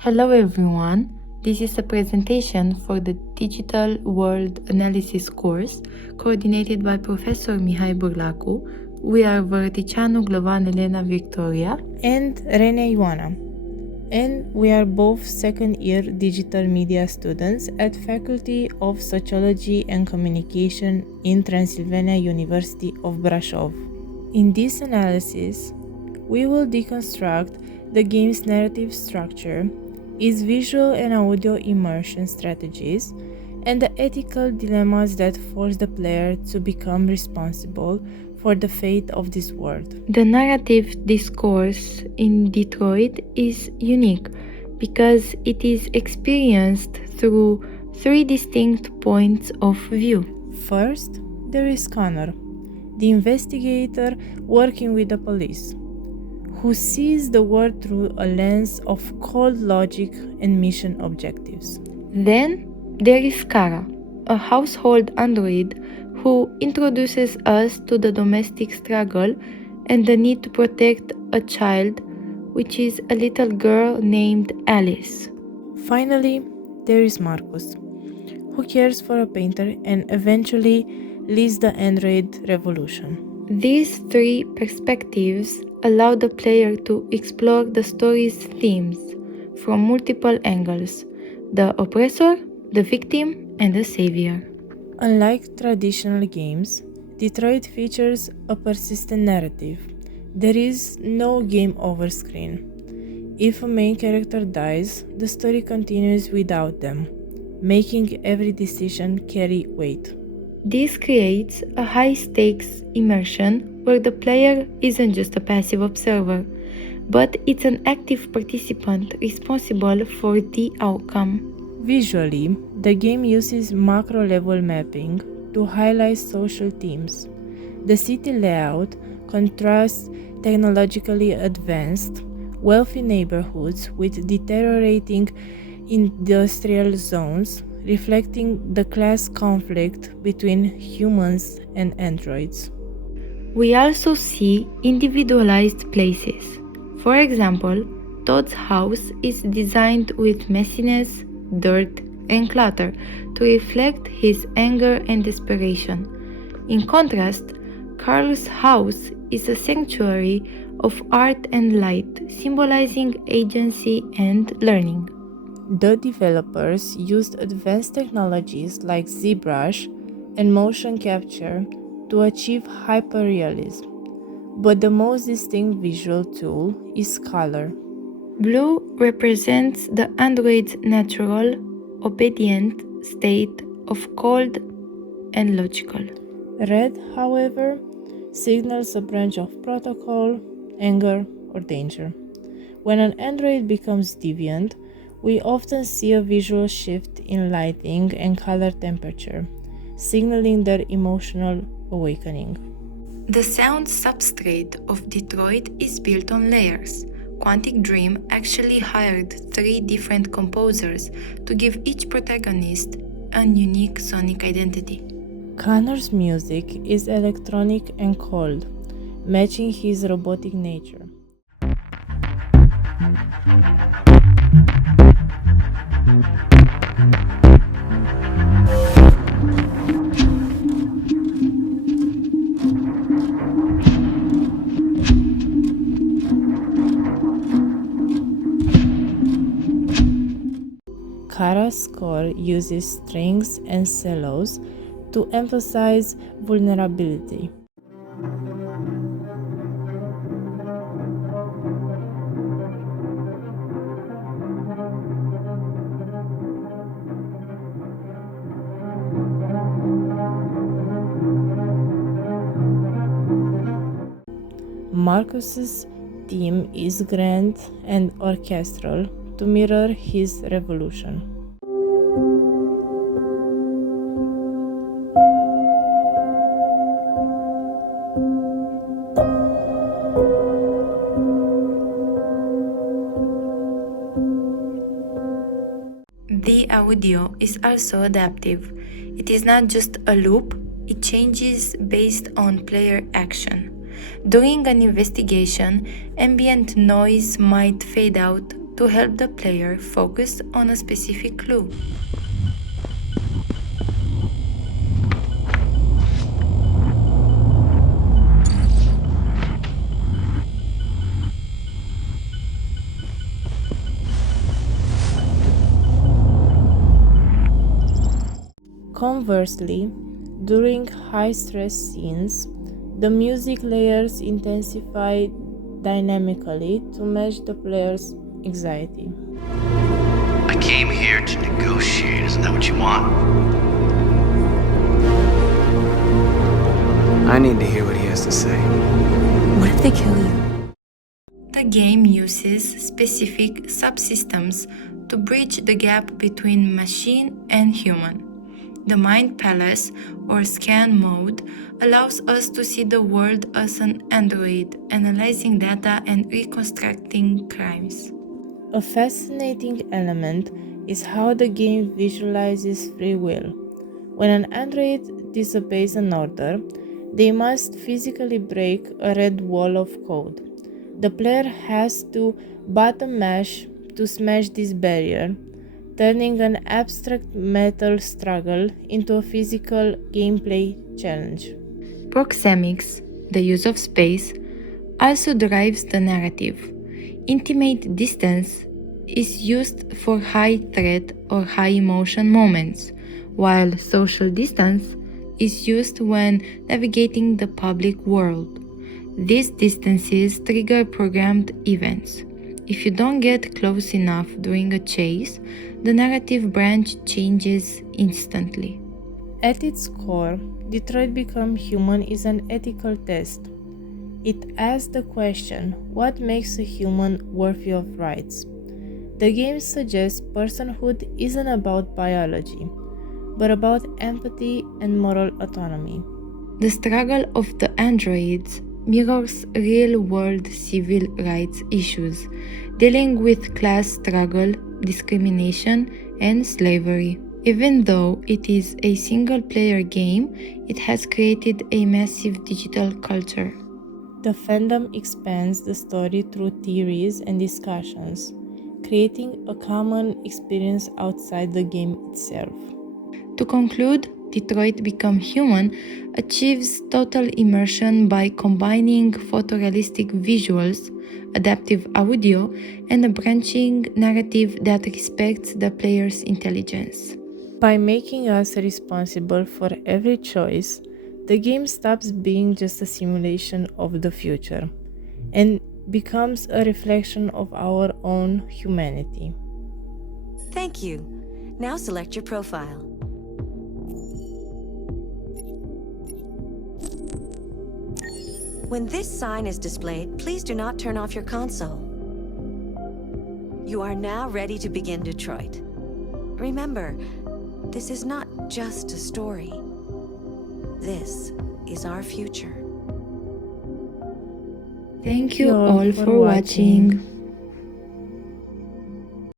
Hello everyone, this is a presentation for the Digital World Analysis course coordinated by Professor Mihai Burlacu. We are Vărăticianu Glovan Elena Victoria and Rene Ioana, and we are both second-year digital media students at Faculty of Sociology and Communication in Transylvania University of Brașov. In this analysis, we will deconstruct the game's narrative structure, its visual and audio immersion strategies, and the ethical dilemmas that force the player to become responsible for the fate of this world. The narrative discourse in Detroit is unique because it is experienced through three distinct points of view. First, there is Connor, the investigator working with the police, who sees the world through a lens of cold logic and mission objectives. Then there is Kara, a household android who introduces us to the domestic struggle and the need to protect a child, which is a little girl named Alice. Finally, there is Marcus, who cares for a painter and eventually leads the android revolution. These three perspectives allow the player to explore the story's themes from multiple angles: the oppressor, the victim, and the savior. Unlike traditional games, Detroit features a persistent narrative. There is no game over screen. If a main character dies, the story continues without them, making every decision carry weight. This creates a high-stakes immersion where the player isn't just a passive observer, but it's an active participant responsible for the outcome. Visually, the game uses macro-level mapping to highlight social themes. The city layout contrasts technologically advanced, wealthy neighborhoods with deteriorating industrial zones, reflecting the class conflict between humans and androids. We also see individualized places. For example, Todd's house is designed with messiness, dirt, and clutter to reflect his anger and desperation. In contrast, Carl's house is a sanctuary of art and light, symbolizing agency and learning. The developers used advanced technologies like ZBrush and motion capture to achieve hyperrealism, but the most distinct visual tool is color. Blue represents the android's natural, obedient state of cold and logical. Red, however, signals a branch of protocol, anger, or danger. When an android becomes deviant, we often see a visual shift in lighting and color temperature, signaling their emotional awakening. The sound substrate of Detroit is built on layers. Quantic Dream actually hired 3 different composers to give each protagonist a unique sonic identity. Connor's music is electronic and cold, matching his robotic nature. Kara's score uses strings and cellos to emphasize vulnerability. Marcus's theme is grand and orchestral to mirror his revolution. The audio is also adaptive. It is not just a loop, it changes based on player action. During an investigation, ambient noise might fade out to help the player focus on a specific clue. Conversely, during high-stress scenes, the music layers intensify dynamically to match the player's anxiety. I came here to negotiate, isn't that what you want? I need to hear what he has to say. What if they kill you? The game uses specific subsystems to bridge the gap between machine and human. The Mind Palace, or scan mode, allows us to see the world as an android, analyzing data and reconstructing crimes. A fascinating element is how the game visualizes free will. When an android disobeys an order, they must physically break a red wall of code. The player has to button mash to smash this barrier, turning an abstract mental struggle into a physical gameplay challenge. Proxemics, the use of space, also drives the narrative. Intimate distance is used for high threat or high emotion moments, while social distance is used when navigating the public world. These distances trigger programmed events. If you don't get close enough during a chase, the narrative branch changes instantly. At its core, Detroit Become Human is an ethical test. It asks the question, what makes a human worthy of rights? The game suggests personhood isn't about biology, but about empathy and moral autonomy. The struggle of the androids mirrors real-world civil rights issues, dealing with class struggle, discrimination, and slavery. Even though it is a single-player game, it has created a massive digital culture. The fandom expands the story through theories and discussions, creating a common experience outside the game itself. To conclude, Detroit Become Human achieves total immersion by combining photorealistic visuals, adaptive audio, and a branching narrative that respects the player's intelligence. By making us responsible for every choice, the game stops being just a simulation of the future and becomes a reflection of our own humanity. Thank you. Now select your profile. When this sign is displayed, please do not turn off your console. You are now ready to begin Detroit. Remember, this is not just a story. This is our future. Thank you all for watching.